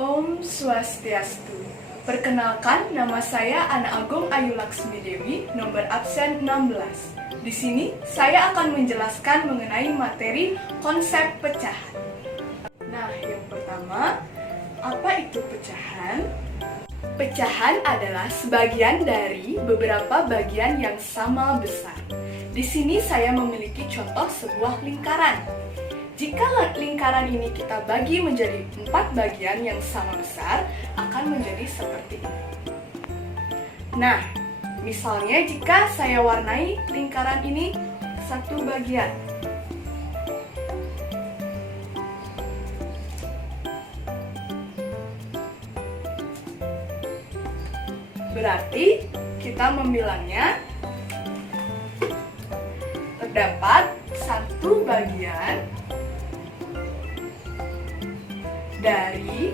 Om Swastiastu. Perkenalkan, nama saya Ana Agung Ayu Laksmi Dewi, nomor absen 16. Di sini saya akan menjelaskan mengenai materi konsep pecahan. Nah, yang pertama, apa itu pecahan? Pecahan adalah sebagian dari beberapa bagian yang sama besar. Di sini saya memiliki contoh sebuah lingkaran. Jika lingkaran ini kita bagi menjadi 4 bagian yang sama besar, akan menjadi seperti ini. Nah, misalnya jika saya warnai lingkaran ini 1 bagian. Berarti kita membilangnya terdapat 1 bagian dari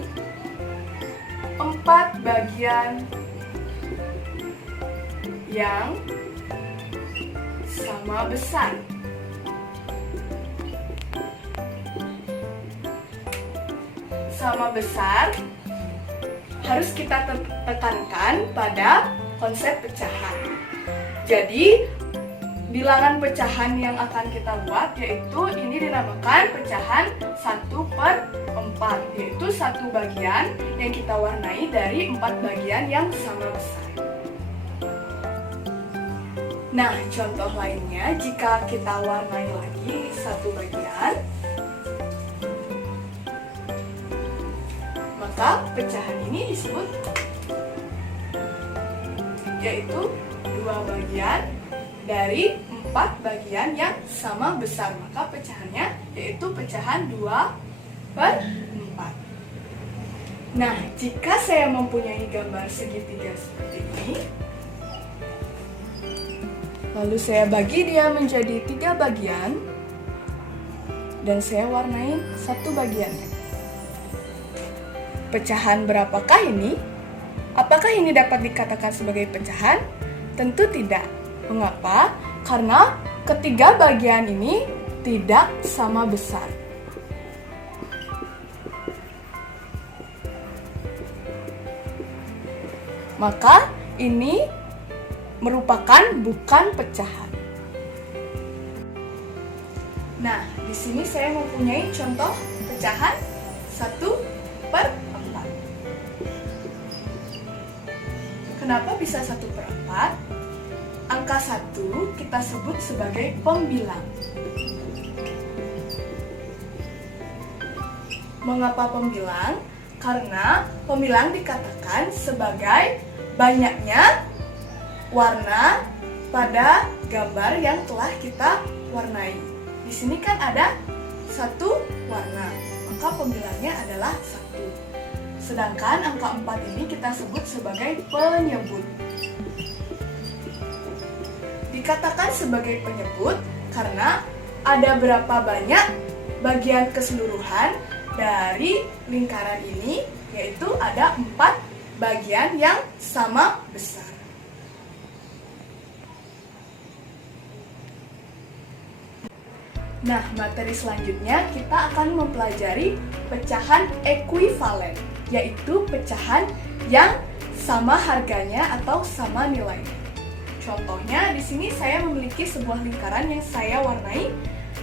4 bagian yang sama besar. Sama besar harus kita tekankan pada konsep pecahan. Jadi, bilangan pecahan yang akan kita buat yaitu ini dinamakan pecahan 1/4, yaitu 1 bagian yang kita warnai dari 4 bagian yang sama besar. Nah, contoh lainnya jika kita warnai lagi 1 bagian, maka pecahan ini disebut yaitu 2 bagian dari 4 bagian yang sama besar. Maka pecahannya yaitu pecahan 2/4. Nah, jika saya mempunyai gambar segitiga seperti ini, lalu saya bagi dia menjadi 3 bagian, dan saya warnai 1 bagiannya. Pecahan berapakah ini? Apakah ini dapat dikatakan sebagai pecahan? Tentu tidak. Mengapa? Karena ketiga bagian ini tidak sama besar. Maka ini merupakan bukan pecahan. Nah, di sini saya mempunyai contoh pecahan 1/4. Kenapa bisa 1/4? Angka 1 kita sebut sebagai pembilang. Mengapa pembilang? Karena pembilang dikatakan sebagai banyaknya warna pada gambar yang telah kita warnai. Di sini kan ada 1 warna, maka pembilangnya adalah 1. Sedangkan angka 4 ini kita sebut sebagai penyebut. Dikatakan sebagai penyebut karena ada berapa banyak bagian keseluruhan dari lingkaran ini, yaitu ada 4 bagian yang sama besar. Nah, materi selanjutnya kita akan mempelajari pecahan ekuivalen, yaitu pecahan yang sama harganya atau sama nilainya. Contohnya di sini saya memiliki sebuah lingkaran yang saya warnai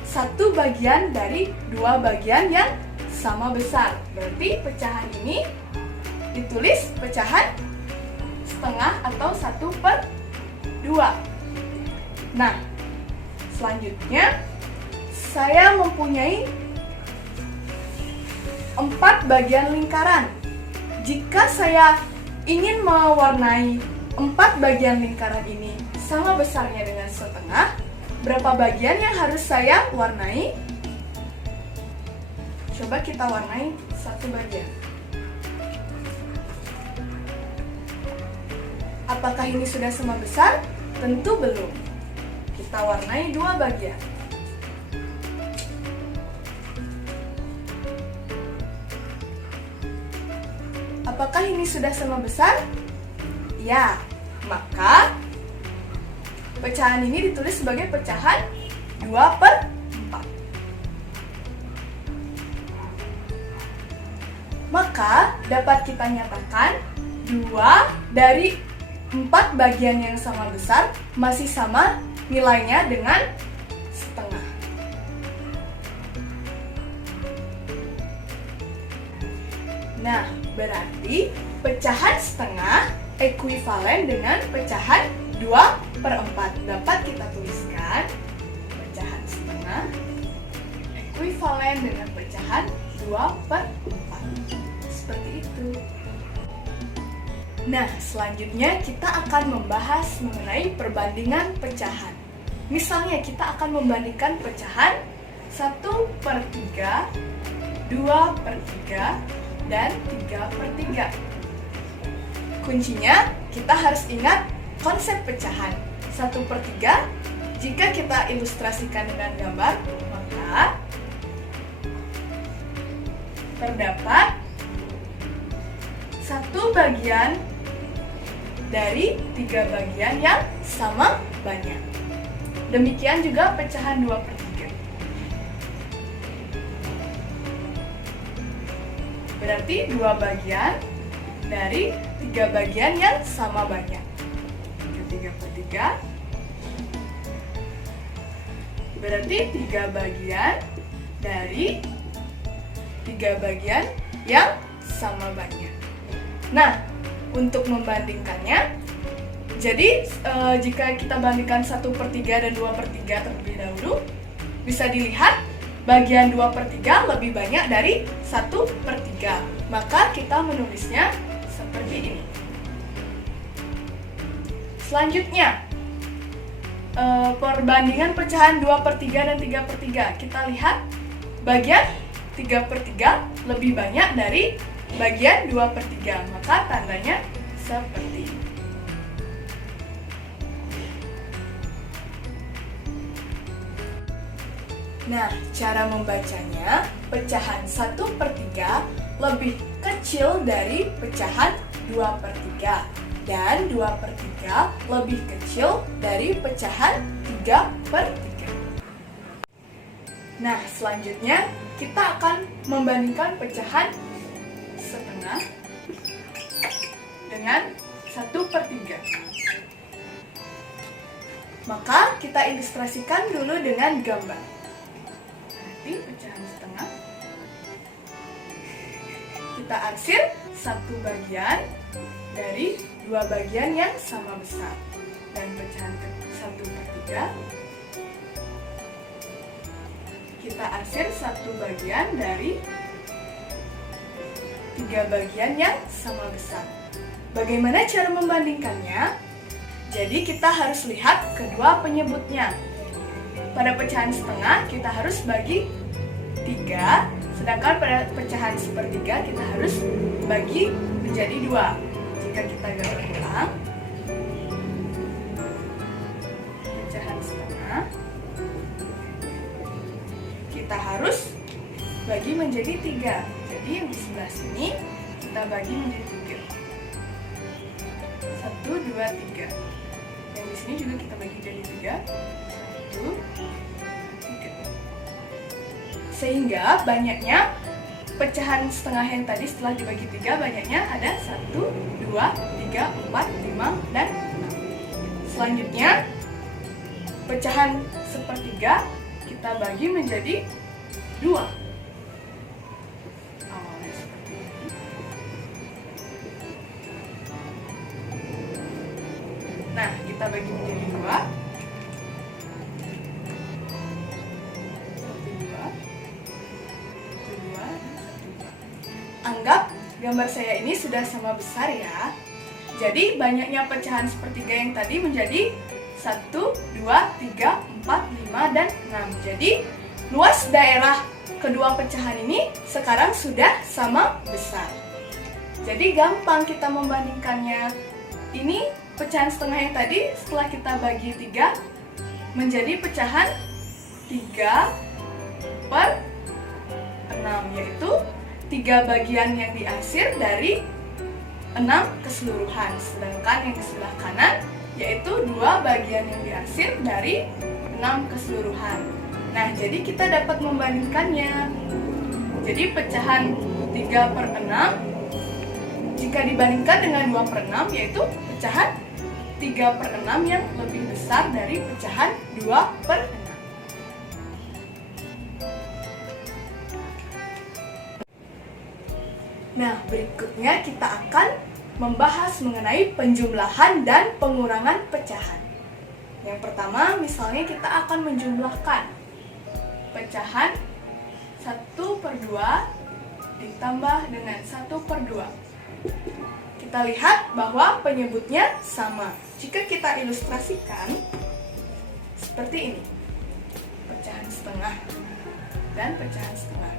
1 bagian dari 2 bagian yang sama besar. Berarti pecahan ini ditulis pecahan setengah atau 1/2. Nah, selanjutnya saya mempunyai 4 bagian lingkaran. Jika saya ingin mewarnai 4 bagian lingkaran ini sama besarnya dengan setengah, berapa bagian yang harus saya warnai? Coba kita warnai 1 bagian. Apakah ini sudah sama besar? Tentu belum. Kita warnai 2 bagian. Apakah ini sudah sama besar? Ya, maka pecahan ini ditulis sebagai pecahan 2/4. Maka dapat kita nyatakan 2 dari 4 bagian yang sama besar masih sama nilainya dengan setengah. Nah, berarti pecahan setengah ekuivalen dengan pecahan 2/4. Dapat kita tuliskan pecahan setengah ekuivalen dengan pecahan 2/4. Seperti itu. Nah, selanjutnya kita akan membahas mengenai perbandingan pecahan. Misalnya kita akan membandingkan pecahan 1/3, 2/3, dan 3/3. Kuncinya kita harus ingat konsep pecahan. 1/3 jika kita ilustrasikan dengan gambar, maka terdapat 1 bagian dari 3 bagian yang sama banyak. Demikian juga pecahan 2/3. Berarti 2 bagian dari 3 bagian yang sama banyak. 3/3 berarti 3 bagian dari 3 bagian yang sama banyak. Nah, untuk membandingkannya, jadi jika kita bandingkan 1/3 dan 2/3 terlebih dahulu, bisa dilihat bagian 2/3 lebih banyak dari 1/3. Maka kita menulisnya seperti ini. Selanjutnya, perbandingan pecahan 2/3 dan 3/3. Kita lihat bagian 3/3 lebih banyak dari bagian 2/3, maka tandanya seperti ini. Nah, cara membacanya, pecahan 1/3 lebih kecil dari pecahan 2/3 dan 2/3 lebih kecil dari pecahan 3/3. Nah, selanjutnya kita akan membandingkan pecahan setengah dengan 1/3. Maka kita ilustrasikan dulu dengan gambar. Nanti pecahan setengah kita arsir 1 bagian dari 2 bagian yang sama besar, dan pecahan 1/3 kita arsir 1 bagian dari 3 bagian yang sama besar. Bagaimana cara membandingkannya? Jadi kita harus lihat kedua penyebutnya. Pada pecahan setengah kita harus bagi 3, sedangkan pada pecahan 1/3 kita harus bagi menjadi 2. Jika kita gambar ulang, pecahan setengah kita harus bagi menjadi 3. Jadi yang di sebelah sini kita bagi menjadi 3. 1, 2, 3. Yang di sini juga kita bagi jadi 3. 1, 3. Sehingga banyaknya pecahan setengah yang tadi setelah dibagi 3, banyaknya ada 1, 2, 3, 4, 5, dan 6. Selanjutnya, pecahan 1/3 kita bagi menjadi 2. Awalnya seperti ini. Nah, kita bagi menjadi 2. Anggap gambar saya ini sudah sama besar ya. Jadi banyaknya pecahan 1/3 yang tadi menjadi 1, 2, 3, 4, 5, dan 6. Jadi luas daerah kedua pecahan ini sekarang sudah sama besar. Jadi gampang kita membandingkannya. Ini pecahan setengah yang tadi setelah kita bagi 3 menjadi pecahan 3/6, yaitu 3 bagian yang diarsir dari 6 keseluruhan. Sedangkan yang di sebelah kanan yaitu 2 bagian yang diarsir dari 6 keseluruhan. Nah, jadi kita dapat membandingkannya. Jadi pecahan 3/6 jika dibandingkan dengan 2/6, yaitu pecahan 3/6 yang lebih besar dari pecahan 2/6. Nah, berikutnya kita akan membahas mengenai penjumlahan dan pengurangan pecahan. Yang pertama, misalnya kita akan menjumlahkan pecahan 1/2 ditambah dengan 1/2. Kita lihat bahwa penyebutnya sama. Jika kita ilustrasikan seperti ini, pecahan setengah dan pecahan setengah.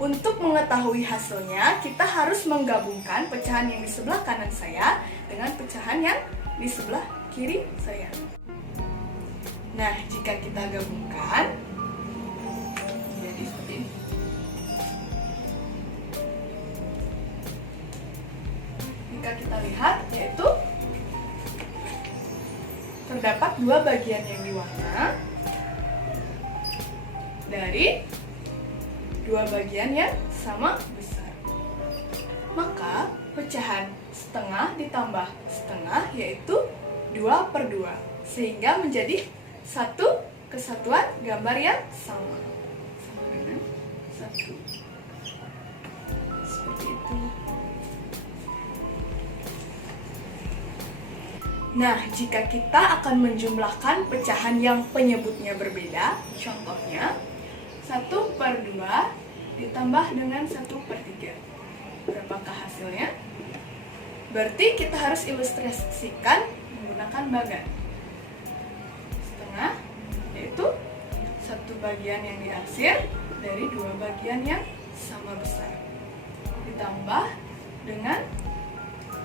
Untuk mengetahui hasilnya, kita harus menggabungkan pecahan yang di sebelah kanan saya dengan pecahan yang di sebelah kiri saya. Nah, jika kita gabungkan, jadi seperti ini. Jika kita lihat, yaitu terdapat 2 bagian yang diwarna dari 2 bagian yang sama besar. Maka pecahan setengah ditambah setengah yaitu 2/2, sehingga menjadi satu kesatuan gambar yang sama dengan 1. Seperti itu. Nah, jika kita akan menjumlahkan pecahan yang penyebutnya berbeda, contohnya 1/2 ditambah dengan 1/3. Berapakah hasilnya? Berarti kita harus ilustrasikan menggunakan bagan. Setengah, yaitu 1 bagian yang diarsir dari 2 bagian yang sama besar. Ditambah dengan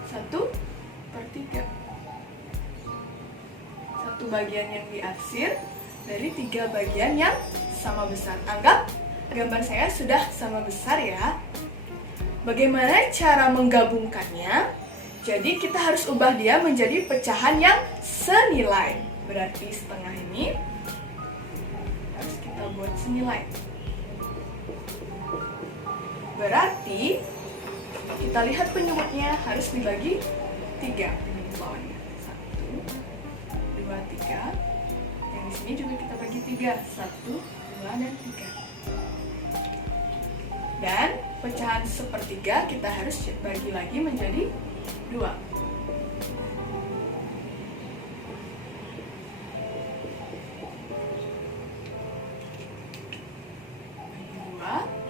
1/3. 1 bagian yang diarsir dari 3 bagian yang sama besar. Anggap gambar saya sudah sama besar ya. Bagaimana cara menggabungkannya? Jadi kita harus ubah dia menjadi pecahan yang senilai. Berarti setengah ini harus kita buat senilai. Berarti kita lihat penyebutnya harus dibagi 3. Penyebut lawannya 1, 2, 3. Yang di sini juga kita bagi 3. 1, 2, dan 3. Dan pecahan 1/3 kita harus bagi lagi menjadi 2.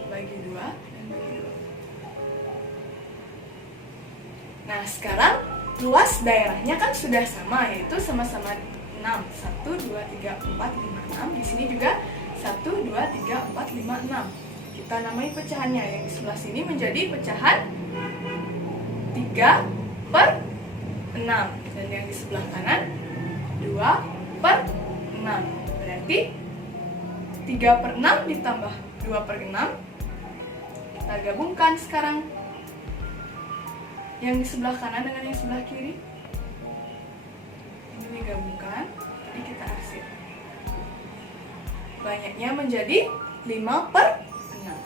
Bagi 2, dan bagi 2. Nah, sekarang luas daerahnya kan sudah sama, yaitu sama-sama 6. 1, 2, 3, 4, 5, 6. Di sini juga 1, 2, 3, 4, 5, 6. Kita namai pecahannya. Yang di sebelah sini menjadi pecahan 3/6. Dan yang di sebelah kanan 2/6. Berarti 3/6 ditambah 2/6. Kita gabungkan sekarang yang di sebelah kanan dengan yang sebelah kiri. Ini digabungkan, jadi kita arsir. Banyaknya menjadi 5/6.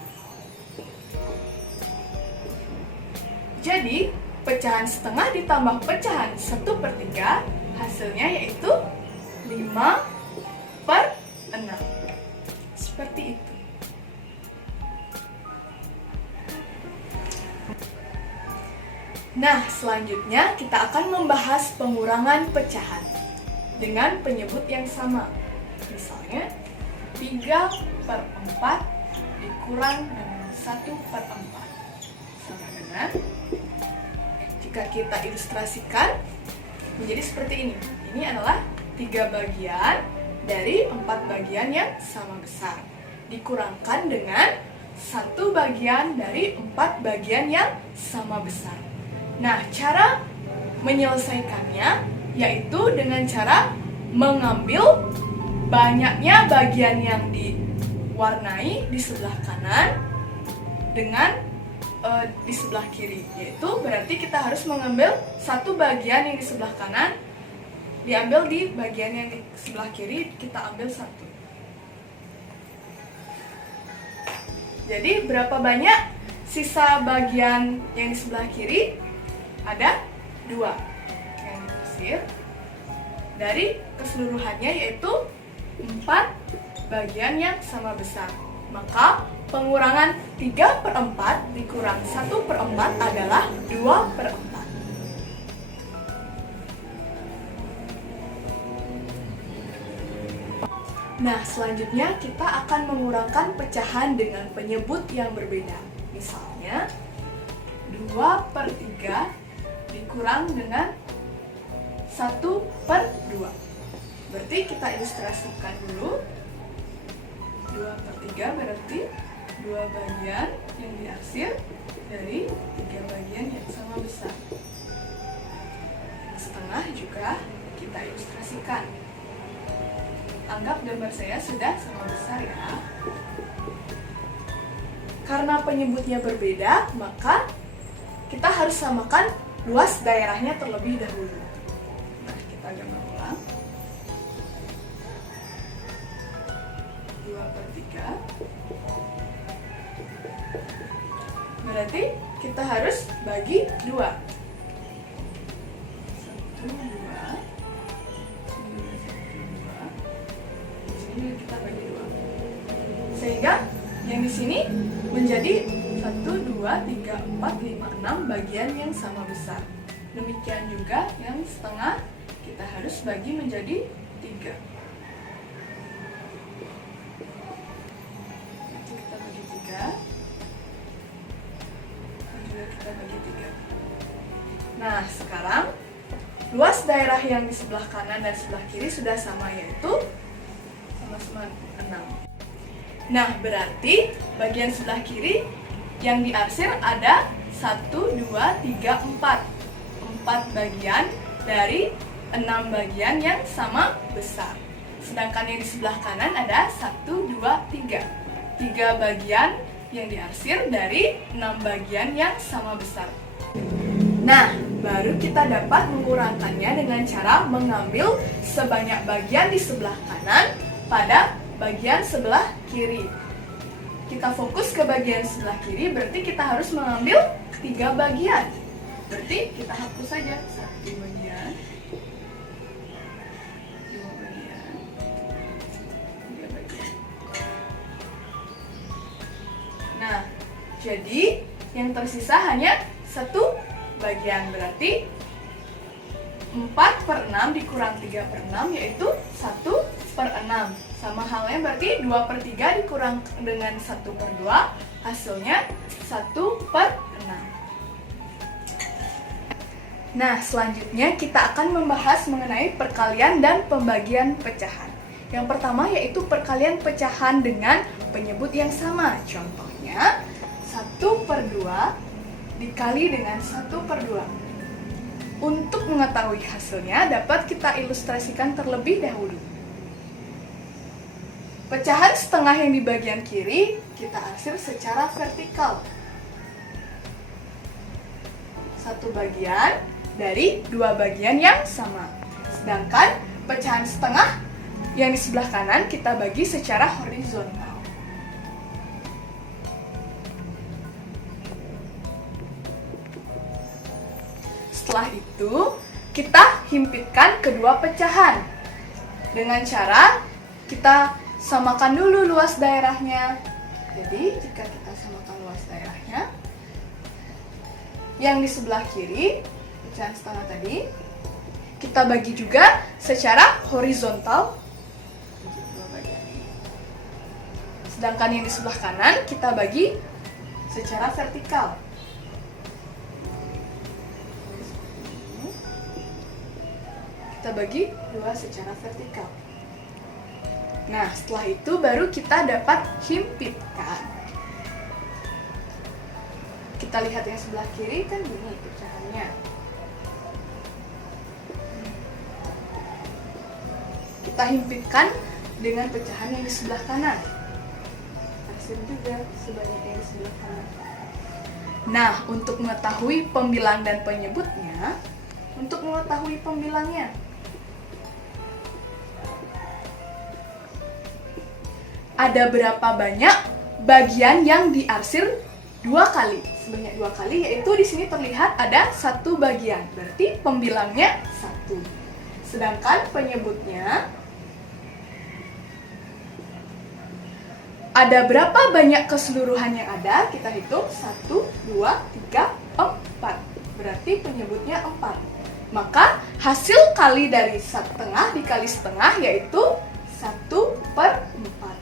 Jadi, pecahan setengah ditambah pecahan 1/3, hasilnya yaitu 5/6. Seperti itu. Nah, selanjutnya kita akan membahas pengurangan pecahan dengan penyebut yang sama. Misalnya, 3/4 dikurang dengan 1/4. Sama dengan, jika kita ilustrasikan menjadi seperti ini. Ini adalah 3 bagian dari 4 bagian yang sama besar. Dikurangkan dengan 1 bagian dari 4 bagian yang sama besar. Nah, cara menyelesaikannya yaitu dengan cara mengambil banyaknya bagian yang diwarnai di sebelah kanan dengan di sebelah kiri. Yaitu berarti kita harus mengambil 1 bagian yang di sebelah kanan, diambil di bagian yang di sebelah kiri, kita ambil 1. Jadi berapa banyak sisa bagian yang di sebelah kiri ada 2 yang diarsir dari keseluruhannya, yaitu 4 bagian yang sama besar. Maka pengurangan 3/4 dikurang 1/4 adalah 2/4. Nah, selanjutnya kita akan mengurangkan pecahan dengan penyebut yang berbeda. Misalnya, 2/3 dikurang dengan 1/2. Berarti kita ilustrasikan dulu. 2/3 berarti 2 bagian yang diarsir dari 3 bagian yang sama besar. Yang setengah juga kita ilustrasikan. Anggap gambar saya sudah sama besar ya. Karena penyebutnya berbeda, maka kita harus samakan luas daerahnya terlebih dahulu. Nah, kita gambar ulang. 2/3. Berarti kita harus bagi 2. 1, 2. Kita bagi 2. Sehingga yang di sini menjadi 1, 2, 3, 4, 5, 6 bagian yang sama besar. Demikian juga yang setengah kita harus bagi menjadi 3. Itu kita bagi 3. Dan juga kita bagi 3. Nah, sekarang luas daerah yang di sebelah kanan dan sebelah kiri sudah sama, yaitu sama-sama 6. Nah, berarti bagian sebelah kiri yang diarsir ada 1, 2, 3, 4. 4 bagian dari 6 bagian yang sama besar. Sedangkan yang di sebelah kanan ada 1, 2, 3. 3 bagian yang diarsir dari 6 bagian yang sama besar. Nah, baru kita dapat mengurangkannya dengan cara mengambil sebanyak bagian di sebelah kanan pada bagian sebelah kiri. Kita fokus ke bagian sebelah kiri, berarti kita harus mengambil 3 bagian. Berarti kita hapus saja 1 bagian, 2 bagian, 3 bagian. Nah, jadi yang tersisa hanya 1 bagian, berarti 4/6 dikurang 3/6 yaitu 1/6. Sama halnya berarti 2/3 dikurang dengan 1/2 hasilnya 1/6. Nah, selanjutnya kita akan membahas mengenai perkalian dan pembagian pecahan. Yang pertama yaitu perkalian pecahan dengan penyebut yang sama. Contohnya 1/2 dikali dengan 1/2. Untuk mengetahui hasilnya dapat kita ilustrasikan terlebih dahulu. Pecahan setengah yang di bagian kiri kita arsir secara vertikal. 1 bagian dari 2 bagian yang sama. Sedangkan pecahan setengah yang di sebelah kanan kita bagi secara horizontal. Setelah itu, kita himpitkan kedua pecahan dengan cara kita samakan dulu luas daerahnya. Jadi, jika kita samakan luas daerahnya, yang di sebelah kiri, pecahan setengah tadi, kita bagi juga secara horizontal. Sedangkan yang di sebelah kanan, kita bagi secara vertikal. Kita bagi 2 secara vertikal. Nah, setelah itu baru kita dapat himpitkan. Kita lihat yang sebelah kiri kan gini pecahannya. Kita himpitkan dengan pecahan yang di sebelah kanan. Arsir juga sebanyak yang di sebelah kanan. Nah, untuk mengetahui pembilang dan penyebutnya, untuk mengetahui pembilangnya, ada berapa banyak bagian yang diarsir 2 kali, sebanyak 2 kali, yaitu di sini terlihat ada 1 bagian, berarti pembilangnya 1. Sedangkan penyebutnya ada berapa banyak keseluruhan yang ada? Kita hitung 1, 2, 3, 4. Berarti penyebutnya 4. Maka hasil kali dari setengah dikali setengah yaitu 1/4.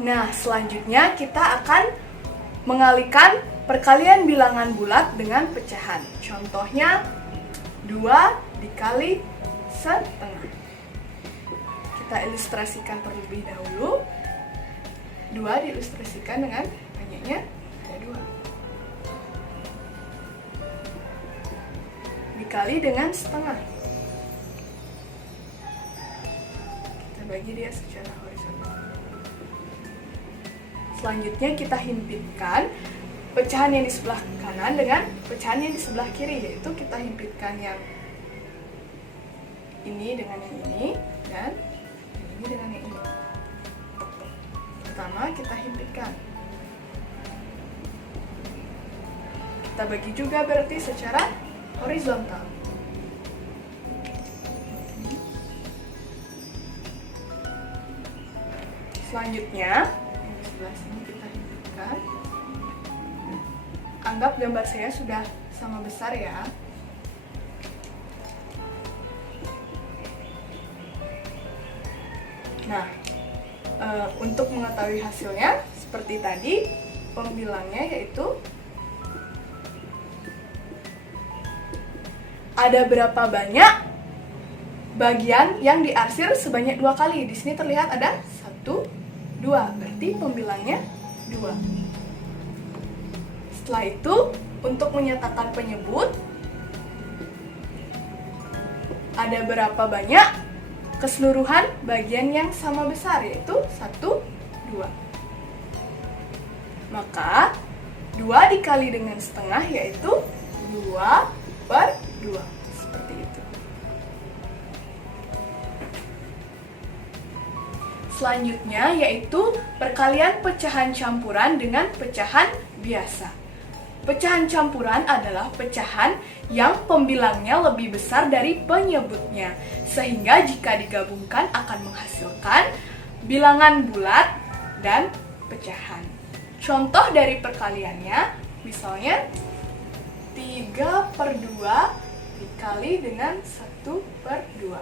Nah, selanjutnya kita akan mengalihkan perkalian bilangan bulat dengan pecahan. Contohnya 2 dikali setengah. Kita ilustrasikan terlebih dahulu. 2 diilustrasikan dengan banyaknya ada 2. Dikali dengan setengah. Kita bagi dia secara horizontal. Selanjutnya kita himpitkan pecahan yang di sebelah kanan dengan pecahan yang di sebelah kiri, yaitu kita himpitkan yang ini dengan yang ini dan ini dengan yang ini. Pertama kita himpitkan. Kita bagi juga berarti secara horizontal. Selanjutnya sebelah sini kita himpitkan. Anggap gambar saya sudah sama besar ya. Nah, untuk mengetahui hasilnya seperti tadi, pembilangnya yaitu ada berapa banyak bagian yang diarsir sebanyak 2 kali. Di sini terlihat ada 1, 2, berarti pembilangnya 2. Setelah itu, untuk menyatakan penyebut, ada berapa banyak keseluruhan bagian yang sama besar, yaitu 1, 2. Maka, 2 dikali dengan setengah, yaitu 2/2. Seperti itu. Selanjutnya yaitu perkalian pecahan campuran dengan pecahan biasa. Pecahan campuran adalah pecahan yang pembilangnya lebih besar dari penyebutnya, sehingga jika digabungkan akan menghasilkan bilangan bulat dan pecahan. Contoh dari perkaliannya, misalnya 3/2 dikali dengan 1/2.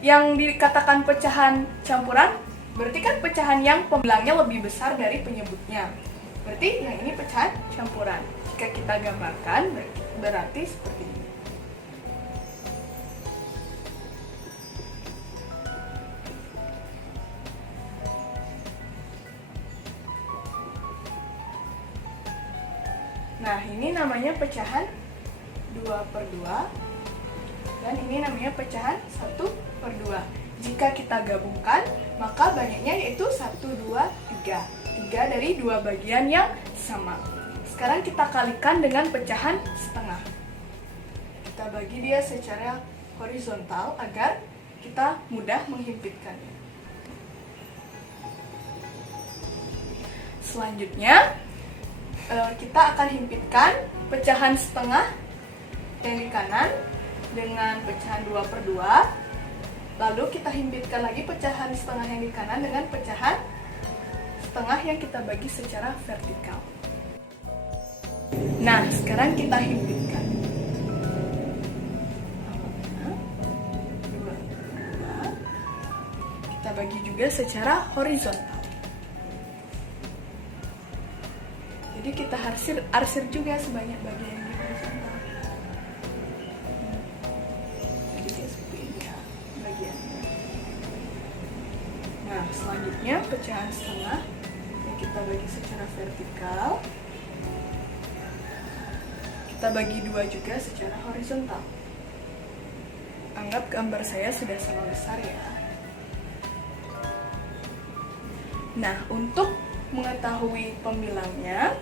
Yang dikatakan pecahan campuran berarti kan pecahan yang pembilangnya lebih besar dari penyebutnya. Berarti yang ini pecahan campuran. Jika kita gambarkan berarti seperti ini. Nah, ini namanya pecahan 2/2 dan ini namanya pecahan 1/2. Jika kita gabungkan, maka banyaknya yaitu 1, 2, 3. 3 dari 2 bagian yang sama. Sekarang kita kalikan dengan pecahan setengah. Kita bagi dia secara horizontal agar kita mudah menghimpitkannya. Selanjutnya, kita akan himpitkan pecahan setengah yang di kanan dengan pecahan 2/2. Lalu kita himpitkan lagi pecahan setengah yang di kanan dengan pecahan setengah yang kita bagi secara vertikal. Nah, sekarang kita himpitkan. 2/2. Kita bagi juga secara horizontal. Jadi kita arsir juga sebanyak bagian yang di horizontal. Jadi seperti ini ya bagiannya. Nah, selanjutnya pecahan setengah yang kita bagi secara vertikal. Kita bagi 2 juga secara horizontal. Anggap gambar saya sudah sama besar ya. Nah, untuk mengetahui pembilangnya,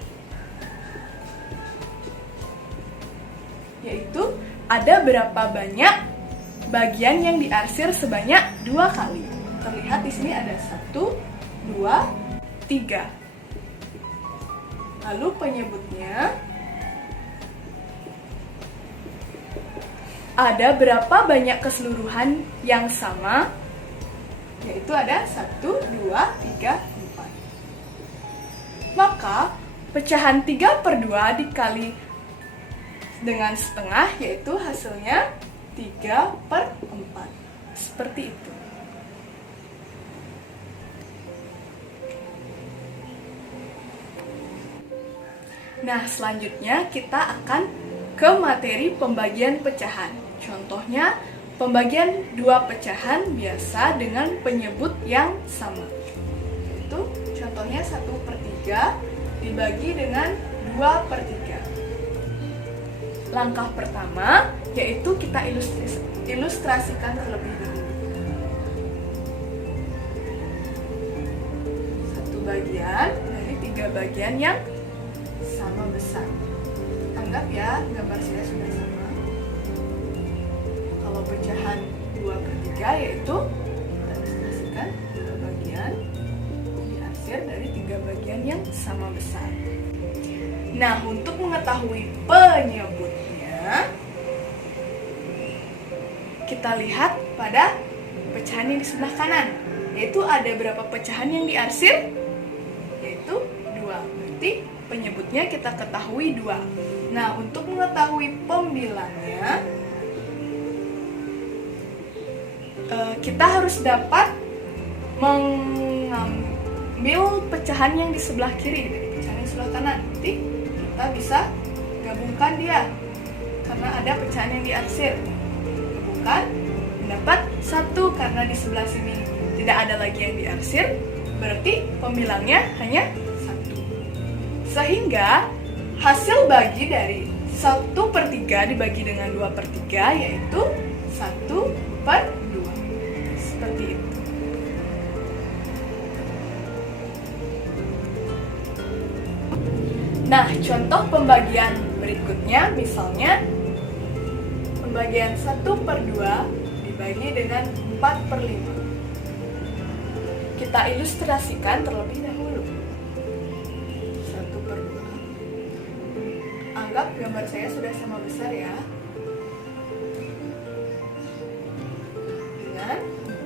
yaitu ada berapa banyak bagian yang diarsir sebanyak 2 kali. Terlihat di sini ada 1, 2, 3. Lalu penyebutnya ada berapa banyak keseluruhan yang sama? Yaitu ada 1, 2, 3, 4. Maka pecahan 3/2 dikali dengan setengah, yaitu hasilnya 3/4. Seperti itu. Nah, selanjutnya kita akan ke materi pembagian pecahan. Contohnya, pembagian 2 pecahan biasa dengan penyebut yang sama. Yaitu contohnya 1/3 dibagi dengan 2/3. Langkah pertama yaitu kita ilustrasikan terlebih dahulu. Satu bagian dari 3 bagian yang sama besar. Anggap ya, gambar saya sudah sama. Kalau pecahan 2/3 yaitu kita ilustrasikan 2 bagian diarsir dari 3 bagian yang sama besar. Nah, untuk mengetahui penyebutnya, kita lihat pada pecahan yang di sebelah kanan. Yaitu ada berapa pecahan yang diarsir? Yaitu 2. Berarti penyebutnya kita ketahui 2. Nah, untuk mengetahui pembilangnya, kita harus dapat mengambil pecahan yang di sebelah kiri dari pecahan yang sebelah kanan. Nanti kita bisa gabungkan dia karena ada pecahan yang diarsir. Gabungkan mendapat 1 karena di sebelah sini tidak ada lagi yang diarsir, berarti pembilangnya hanya 1. Sehingga hasil bagi dari 1/3 dibagi dengan 2/3 yaitu 1/2. Seperti itu. Nah, contoh pembagian berikutnya misalnya pembagian 1/2 dibagi dengan 4/5. Kita ilustrasikan terlebih dahulu. 1/2. Anggap gambar saya sudah sama besar ya. Dengan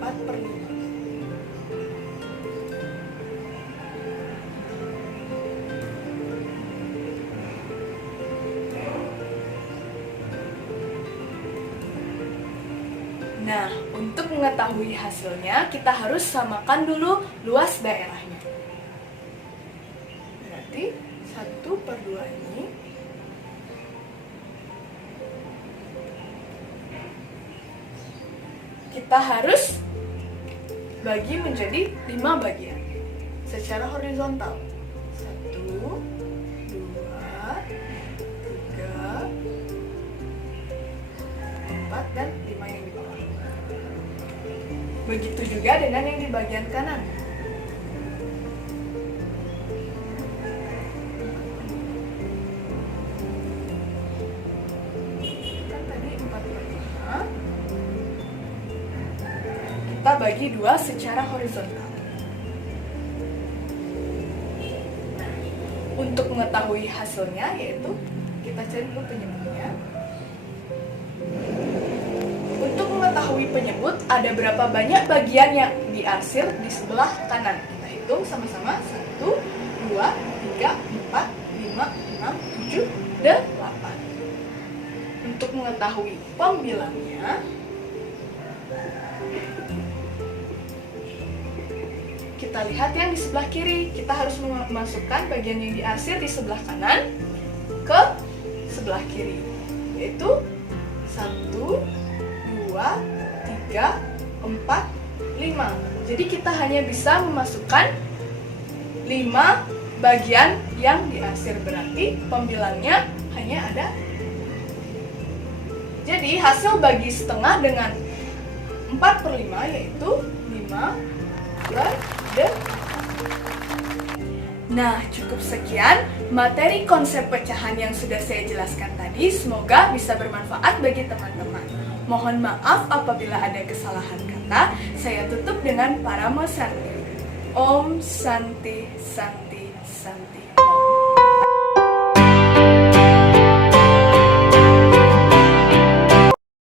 4/5. Nah, untuk mengetahui hasilnya, kita harus samakan dulu luas daerahnya. Berarti 1/2 ini kita harus bagi menjadi 5 bagian secara horizontal. 1, 2, 3, 4, dan 5 yang di bawah. Begitu juga dengan yang di bagian kanan. Kan tadi 4/5. Kita bagi 2 secara horizontal. Untuk mengetahui hasilnya yaitu kita cari dulu penyebutnya. Untuk mengetahui penyebut, ada berapa banyak bagian yang diarsir di sebelah kanan. Kita hitung sama-sama. 1, 2, 3, 4, 5, 6, 7, 8. Untuk mengetahui pembilangnya, kita lihat yang di sebelah kiri. Kita harus memasukkan bagian yang diarsir di sebelah kanan ke sebelah kiri, yaitu 1, 2, 3, 4, 5. Jadi kita hanya bisa memasukkan 5 bagian yang diarsir, berarti pembilangnya hanya ada. Jadi hasil bagi setengah dengan 4/5 yaitu 5/8. Nah, cukup sekian materi konsep pecahan yang sudah saya jelaskan tadi. Semoga bisa bermanfaat bagi teman-teman. Mohon maaf apabila ada kesalahan kata. Saya tutup dengan Paramo Santi. Om Santi Santi Santi.